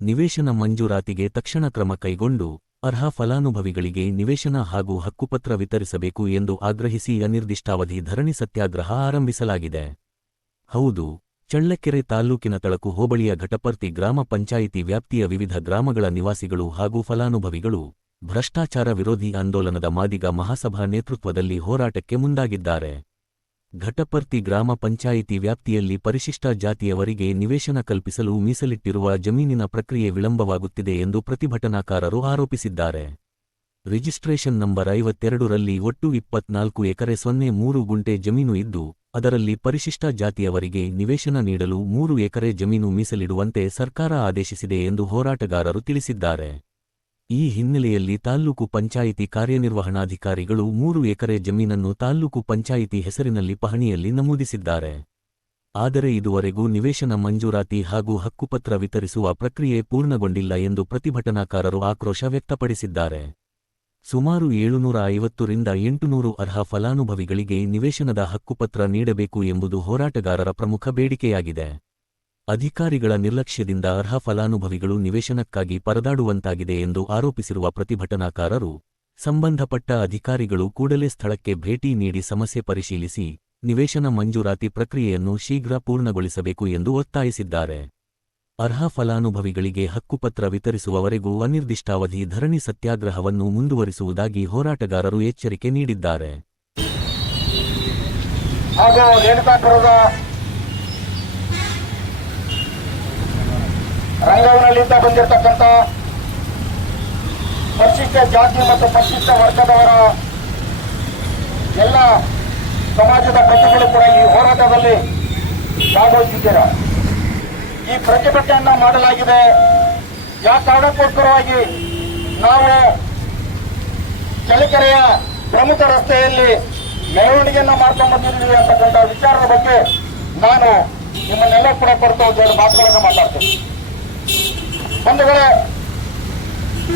ನಿವೇಶನ ಮಂಜೂರಾತಿಗೆ ತಕ್ಷಣ ಕ್ರಮ ಕೈಗೊಂಡು ಅರ್ಹ ಫಲಾನುಭವಿಗಳಿಗೆ ನಿವೇಶನ ಹಾಗೂ ಹಕ್ಕುಪತ್ರ ವಿತರಿಸಬೇಕು ಎಂದು ಆಗ್ರಹಿಸಿ ಅನಿರ್ದಿಷ್ಟಾವಧಿ ಧರಣಿ ಸತ್ಯಾಗ್ರಹ ಆರಂಭಿಸಲಾಗಿದೆ. ಹೌದು, ಚಳ್ಳಕೆರೆ ತಾಲ್ಲೂಕಿನ ತಳಕು ಹೋಬಳಿಯ ಘಟಪರ್ತಿ ಗ್ರಾಮ ಪಂಚಾಯಿತಿ ವ್ಯಾಪ್ತಿಯ ವಿವಿಧ ಗ್ರಾಮಗಳ ನಿವಾಸಿಗಳು ಹಾಗೂ ಫಲಾನುಭವಿಗಳು ಭ್ರಷ್ಟಾಚಾರ ವಿರೋಧಿ ಆಂದೋಲನದ ಮಾದಿಗ ಮಹಾಸಭಾ ನೇತೃತ್ವದಲ್ಲಿ ಹೋರಾಟಕ್ಕೆ ಮುಂದಾಗಿದ್ದಾರೆ. ಘಟಪರ್ತಿ ಗ್ರಾಮ ಪಂಚಾಯಿತಿ ವ್ಯಾಪ್ತಿಯಲ್ಲಿ ಪರಿಶಿಷ್ಟ ಜಾತಿಯವರಿಗೆ ನಿವೇಶನ ಕಲ್ಪಿಸಲು ಮೀಸಲಿಟ್ಟಿರುವ ಜಮೀನಿನ ಪ್ರಕ್ರಿಯೆ ವಿಳಂಬವಾಗುತ್ತಿದೆ ಎಂದು ಪ್ರತಿಭಟನಾಕಾರರು ಆರೋಪಿಸಿದ್ದಾರೆ. ರಿಜಿಸ್ಟ್ರೇಷನ್ ನಂಬರ್ 52 ರಲ್ಲಿ ಒಟ್ಟು 24 ಎಕರೆ 03 ಗುಂಟೆ ಜಮೀನು ಇದ್ದು, ಅದರಲ್ಲಿ ಪರಿಶಿಷ್ಟ ಜಾತಿಯವರಿಗೆ ನಿವೇಶನ ನೀಡಲು 3 ಎಕರೆ ಜಮೀನು ಮೀಸಲಿಡುವಂತೆ ಸರ್ಕಾರ ಆದೇಶಿಸಿದೆ ಎಂದು ಹೋರಾಟಗಾರರು ತಿಳಿಸಿದ್ದಾರೆ. ಈ ಹಿನ್ನೆಲೆಯಲ್ಲಿ ತಾಲ್ಲೂಕು ಪಂಚಾಯಿತಿ ಕಾರ್ಯನಿರ್ವಹಣಾಧಿಕಾರಿಗಳು 3 ಎಕರೆ ಜಮೀನನ್ನು ತಾಲ್ಲೂಕು ಪಂಚಾಯಿತಿ ಹೆಸರಿನಲ್ಲಿ ಪಹಣಿಯಲ್ಲಿ ನಮೂದಿಸಿದ್ದಾರೆ. ಆದರೆ ಇದುವರೆಗೂ ನಿವೇಶನ ಮಂಜೂರಾತಿ ಹಾಗೂ ಹಕ್ಕುಪತ್ರ ವಿತರಿಸುವ ಪ್ರಕ್ರಿಯೆ ಪೂರ್ಣಗೊಂಡಿಲ್ಲ ಎಂದು ಪ್ರತಿಭಟನಾಕಾರರು ಆಕ್ರೋಶ ವ್ಯಕ್ತಪಡಿಸಿದ್ದಾರೆ. ಸುಮಾರು 750 ರಿಂದ 800 ಅರ್ಹ ಫಲಾನುಭವಿಗಳಿಗೆ ನಿವೇಶನದ ಹಕ್ಕುಪತ್ರ ನೀಡಬೇಕು ಎಂಬುದು ಹೋರಾಟಗಾರರ ಪ್ರಮುಖ ಬೇಡಿಕೆಯಾಗಿದೆ. ಅಧಿಕಾರಿಗಳ ನಿರ್ಲಕ್ಷ್ಯದಿಂದ ಅರ್ಹ ಫಲಾನುಭವಿಗಳು ನಿವೇಶನಕ್ಕಾಗಿ ಪರದಾಡುವಂತಾಗಿದೆ ಎಂದು ಆರೋಪಿಸಿರುವ ಪ್ರತಿಭಟನಾಕಾರರು, ಸಂಬಂಧಪಟ್ಟ ಅಧಿಕಾರಿಗಳು ಕೂಡಲೇ ಸ್ಥಳಕ್ಕೆ ಭೇಟಿ ನೀಡಿ ಸಮಸ್ಯೆ ಪರಿಶೀಲಿಸಿ ನಿವೇಶನ ಮಂಜೂರಾತಿ ಪ್ರಕ್ರಿಯೆಯನ್ನು ಶೀಘ್ರ ಪೂರ್ಣಗೊಳಿಸಬೇಕು ಎಂದು ಒತ್ತಾಯಿಸಿದ್ದಾರೆ. ಅರ್ಹ ಫಲಾನುಭವಿಗಳಿಗೆ ಹಕ್ಕುಪತ್ರ ವಿತರಿಸುವವರೆಗೂ ಅನಿರ್ದಿಷ್ಟಾವಧಿ ಧರಣಿ ಸತ್ಯಾಗ್ರಹವನ್ನು ಮುಂದುವರಿಸುವುದಾಗಿ ಹೋರಾಟಗಾರರು ಎಚ್ಚರಿಕೆ ನೀಡಿದ್ದಾರೆ. ರಂಗವನಲ್ಲಿಂದ ಬಂದಿರತಕ್ಕಂಥ ಪರಿಶಿಷ್ಟ ಜಾತಿ ಮತ್ತು ಪರಿಶಿಷ್ಟ ವರ್ಗದವರ ಎಲ್ಲ ಸಮಾಜದ ಪ್ರತಿಗಳು ಕೂಡ ಈ ಹೋರಾಟದಲ್ಲಿ ಭಾಗವಹಿಸಿದ್ದೀರ. ಈ ಪ್ರತಿಭಟನೆಯನ್ನ ಮಾಡಲಾಗಿದೆ. ಯಾವ ಕಾರಣಕ್ಕೋಸ್ಕರವಾಗಿ ನಾವು ಚಳ್ಳಕೆರೆಯ ಪ್ರಮುಖ ರಸ್ತೆಯಲ್ಲಿ ಮೆರವಣಿಗೆಯನ್ನ ಮಾಡ್ಕೊಂಡು ಬಂದಿದ್ದೀವಿ ಅಂತಕ್ಕಂಥ ವಿಚಾರದ ಬಗ್ಗೆ ನಾನು ನಿಮ್ಮನ್ನೆಲ್ಲ ಕೂಡ ಕೊಡ್ತಾ ಒಂದು ಮಾತುಗಳನ್ನು ಮಾತಾಡ್ತೇನೆ. ಬಂಧುಗಳೇ,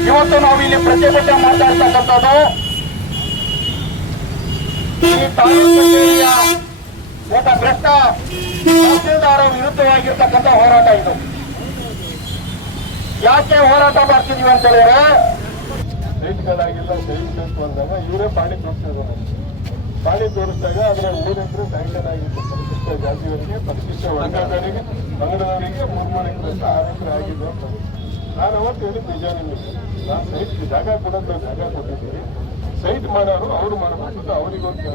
ಇವತ್ತು ನಾವು ಇಲ್ಲಿ ಪ್ರತಿಭಟನೆ ಮಾಡ್ತಾ ಇರ್ತಕ್ಕಂಥದ್ದು ಈ ತಾಲೂಕು ಕಚೇರಿಯ ಒಬ್ಬ ಭ್ರಷ್ಟ ತಹಸೀಲ್ದಾರ ವಿರುದ್ಧವಾಗಿರ್ತಕ್ಕಂಥ ಹೋರಾಟ. ಇದು ಯಾಕೆ ಹೋರಾಟ ಮಾಡ್ತಿದೀವಿ ಅಂತ ಹೇಳಿದ್ರೆ, ಸೈಟ್ಗಳಾಗಿಲ್ಲ, ಸೈಟ್ ಬೇಕು ಅಂದಾಗ ಇವರೇ ಪಾಣಿ ತೋರಿಸ್ತಿದ್ದಾರೆ. ಪಾಣಿ ತೋರಿಸಿದಾಗ ಅದರ ಊರಂದ್ರೆ ಸ್ಯಾಂಕ್ಷನ್ ಆಗಿತ್ತು. ಪರಿಶಿಷ್ಟ ಜಾತಿಯವರಿಗೆ, ಪರಿಶಿಷ್ಟ ವರ್ಗದವರಿಗೆ, ಬಂಗಡದವರಿಗೆ 3 ಎಕರೆ 6 ಎಕರೆ ಆಗಿದೆ ಅಂತ ನಾನು ಅವತ್ತು ಹೇಳಿದ್ದು ನಿಜ. ನಿಮಗೆ ನಾನು ಸೈಟ್ ಜಾಗ ಕೊಡೋದು ಜಾಗ ಕೊಟ್ಟಿದ್ದೀನಿ. ಸೈಟ್ ಮಾಡೋರು ಅವ್ರು ಮಾಡಬೇಕು. ಅವರಿಗೊಂದು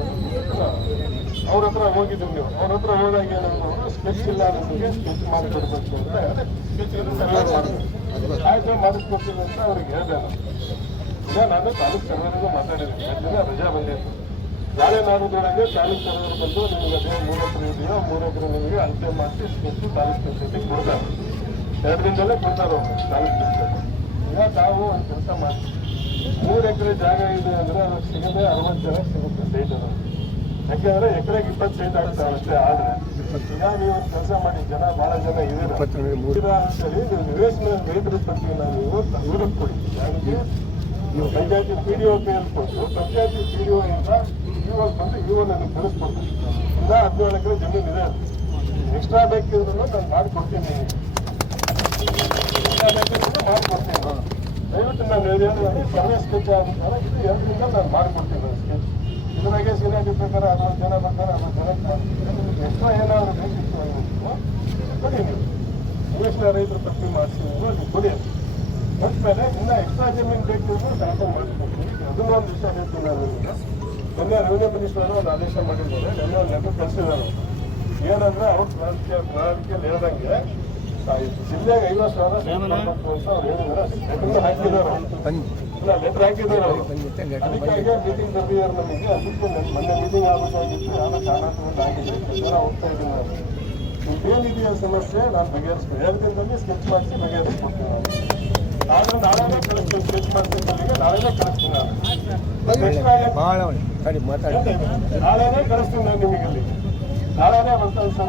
ಅವ್ರ ಹತ್ರ ಹೋಗಿದ್ದೀವಿ. ನೀವು ಅವ್ರ ಹತ್ರ ಹೋದಾಗ ಏನಂದ್ರು, ಸ್ಕೆಚ್ ಇಲ್ಲ, ನಮಗೆ ಸ್ಕೆಚ್ ಮಾಡಿಕೊಡ್ಬೇಕು ಅಂತ ಆಯ್ತು ಮಾಡಿಸ್ಕೊಡ್ತೀನಿ ಅಂತ ಅವ್ರಿಗೆ ಹೇಳಿದೆ. ಈಗ ನಾನು ತಾಲೂಕು ಸರ್ವರಿಗೂ ಮಾತಾಡಿದ್ದೀನಿ. 2 ದಿನ ರಜಾ ಬಂದಿತ್ತು. ನಾಳೆ ನಾಡಿದ್ರೊಳಗೆ ತಾಲೂಕು ಸರ್ವರ್ ಬಂದು ನಿಮಗೆ ಅದೇ 3 ಎಕರೆ ಇದೆಯೋ 3 ಎಕರೆ ನಿಮಗೆ ಅಳತೆ ಮಾಡಿಸಿ ಸ್ಕೆಚ್ ತಾಲೂಕು ಪಂಚಾಯತಿಗೆ ಕೊಡ್ತಾರೆ. 2 ದಿನದಲ್ಲೇ ಕೊಡ್ತಾರೆ ತಾಲೂಕು ಪಂಚಾಯತಿ. ಈಗ ತಾವು ಒಂದು ಕೆಲಸ ಮಾಡಿ, 3 ಎಕರೆ ಜಾಗ ಇದೆ ಅಂದ್ರೆ ಅದಕ್ಕೆ ಸಿಗದೆ 60 ಜನ ಸಿಗುತ್ತೆ ಸೈಟ್. ಅದು ಯಾಕೆಂದ್ರೆ ಎಕರೆಗೆ 20 ಸೈಟ್ ಆಗ್ತಾವೆ ಅಷ್ಟೇ. ಆದ್ರೆ ಈಗ ನೀವು ಒಂದು ಕೆಲಸ ಮಾಡಿ, ಜನ ಬಹಳ ಜನ ಇದೀರ ಅಂತೇಳಿ ನೀವು ನಿವೇಶನ ರೈತರ ಬಗ್ಗೆ ನೀವು ಇವ್ರಿಗೆ ಕೊಡಿ. ಯಾರಿಗೆ ನೀವು ಪಂಚಾಯತಿ PDO ಕೈಯಲ್ಲಿ ಕೊಟ್ಟು ಪಂಚಾಯತಿ PDO ಇಂದ ಇವಾಗ ಬಂದು ಇವಾಗ ನನಗೆ ಕಳಿಸ್ಕೊಡ್ತೀನಿ. ಈಗ 17 ಎಕರೆ ಜಮೀನು ಇದೆ. ಎಕ್ಸ್ಟ್ರಾ ಬೇಕಿದ್ರು ನಾನು ಮಾಡಿಕೊಡ್ತೀನಿ. ಮಾಡಿಕೊಡ್ತೀನಿ. ದಯವಿಟ್ಟು ನಾನು ಹೇಳಿದ್ರೆ ಸರ್ವೆ ಸ್ಕೆಚ್ ಅಂತಾರ ಇದು 2 ದಿನ ನಾನು ಮಾಡಿಕೊಡ್ತೀನಿ. ಸ್ಕೆಚ್ ಇದ್ರಾಗೆ ಸೀನಿಯಾರಿಟಿ ಪ್ರಕಾರ 60 ಜನ ಬರ್ತಾರೆ. 60 ಜನಕ್ಕೆ ಎಕ್ಸ್ಟ್ರಾ ಏನಾದರೂ ಬೇಕಿತ್ತು ಕೊಡಿ. ನೀವು ನಿವೇಶನ ರೈತರ ಪಟ್ಟಿ ಮಾಡಿಸಿ ನೀವು ಕೊಡಿ. ಬಂದ್ಮೇಲೆ ಇನ್ನ ಎಕ್ಸ್ಟ್ರಾ ಜಮೀನು ಬೇಕಿದ್ರು ಟ್ರಾನ್ಸ್ಫರ್ ಮಾಡಿಸ್ಕೊಡ್ತೀನಿ. ಅದನ್ನ ಒಂದು ವಿಷಯ ಹೇಳ್ತೀನಿ. ನಾನು ನಿನ್ನೆ ರೆವಿನ್ಯೂ ಮಿನಿಸ್ಟರ್ ಒಂದು ಆದೇಶ ಮಾಡಿದ್ದಾರೆ. ನಿನ್ನೆ ಒಂದು ಲೆಟರ್ ಕಳಿಸಿದ್ದಾರೆ. ಏನಂದ್ರೆ ಅವ್ರ ಪ್ರಣಾಳಿಕೆಯಲ್ಲಿ ಹೇಳ್ದಂಗೆ ಜಿಲ್ಲೆಗೆ 50,000 ಮಾಡಬೇಕು ಅಂತ ಅವ್ರು ಹೇಳಿದ್ದಾರೆ. ಲೆಟರ್ ಹಾಕಿದ್ದಾರೆ. ಇಲ್ಲ, ಲೆಟರ್ ಹಾಕಿದ್ದಾರೆ ಅವರು. ಅದಕ್ಕಾಗಿ ಮೀಟಿಂಗ್ ಕರೆದಿದ್ದಾರೆ ನಮಗೆ. ಅದಕ್ಕೆ ಮೊನ್ನೆ ಮೀಟಿಂಗ್ ಆಗಬೇಕಾಗಿತ್ತು. ಯಾವ ಕಾರಣದಿಂದ ಆಗಿದೆ ಜನ ಹೋಗ್ತಾ ಇದ್ದೀನಿ. ನಾನು ನಿಮ್ದೇನಿದೆಯಾ ಸಮಸ್ಯೆ ನಾನು ಬಗೆಹರಿಸ್ತೀನಿ. 2 ದಿನದಲ್ಲಿ ಸ್ಕೆಚ್ ಮಾಡಿಸಿ ಬಗೆಹರಿಸ್ಕೊಡ್ತೀನಿ. ನಾನು ಆದ್ರೆ ನಾಳೆನೇ ಕಳಿಸ್ತೀನಿ. ಸ್ಕೆಚ್ ಮಾಡಿಸಿ ನಾಳೆನೇ ಕಳಿಸ್ತೀನಿ. ನಾನು ನಾಳೆನೇ ಕಳಿಸ್ತೀನಿ. ನಾನು ನಿಮಗಲ್ಲಿ ನಾಳೆನೇ ಬರ್ತಾ